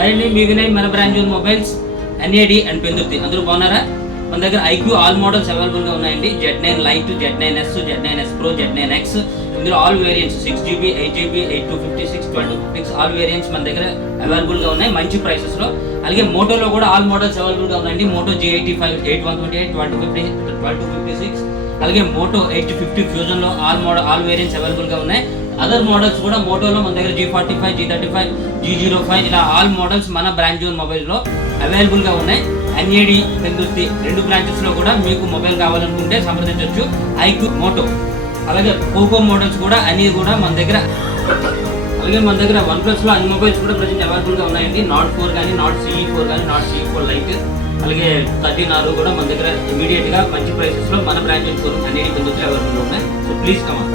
అండి మీ వినయ్ మన branch mobiles NAD and Pendurthi అందరూ బాగున్నారా? మన దగ్గర ఐక్యూ ఆల్ మోడల్స్ అవైలబుల్గా ఉన్నాయండి. Z9 Lite, Z9S, Z9S Pro, Z9X. ఇందులో all variants 6GB, 8GB, 8256, 1256 all variants మన దగ్గర అవైలబుల్గా ఉన్నాయి మంచి ప్రైసెస్లో. అలాగే మోటోలో కూడా ఆల్ మోడల్స్ అవైలబుల్గా ఉన్నాయండి. మోటో G85, 8128, 1256, అలాగే మోటో H50 ఫ్యూజన్లో ఆల్ వేరియంట్స్ అవైలబుల్గా ఉన్నాయి. అదర్ మోడల్స్ కూడా మోటోలో మన దగ్గర G45, G35, G05 ఇలా ఆల్ మోడల్స్ మన బ్రాంచ్ మొబైల్లో అవైలబుల్గా ఉన్నాయి. ఎన్ఏడి పెందుర్తి 2 బ్రాంచెస్లో కూడా మీకు మొబైల్ కావాలనుకుంటే సంప్రదించవచ్చు. ఐక్యూ, మోటో, అలాగే పోకో మోడల్స్ కూడా అన్నీ కూడా మన దగ్గర. అలాగే మన దగ్గర OnePlusలో అన్ని మొబైల్స్ కూడా ప్రజెంట్ అవైలబుల్గా ఉన్నాయండి. నాట్ 4 కానీ, నాట్ CE4 కానీ, నాట్ CE4 లైట్, అలాగే 13R కూడా మన దగ్గర ఇమీడియట్గా మంచి ప్రైసెస్లో మన బ్రాంచ్ షోరూమ్ ఎన్ఏడి పెందుర్తిలో అవైలబుల్గా ఉన్నాయి. So please come on.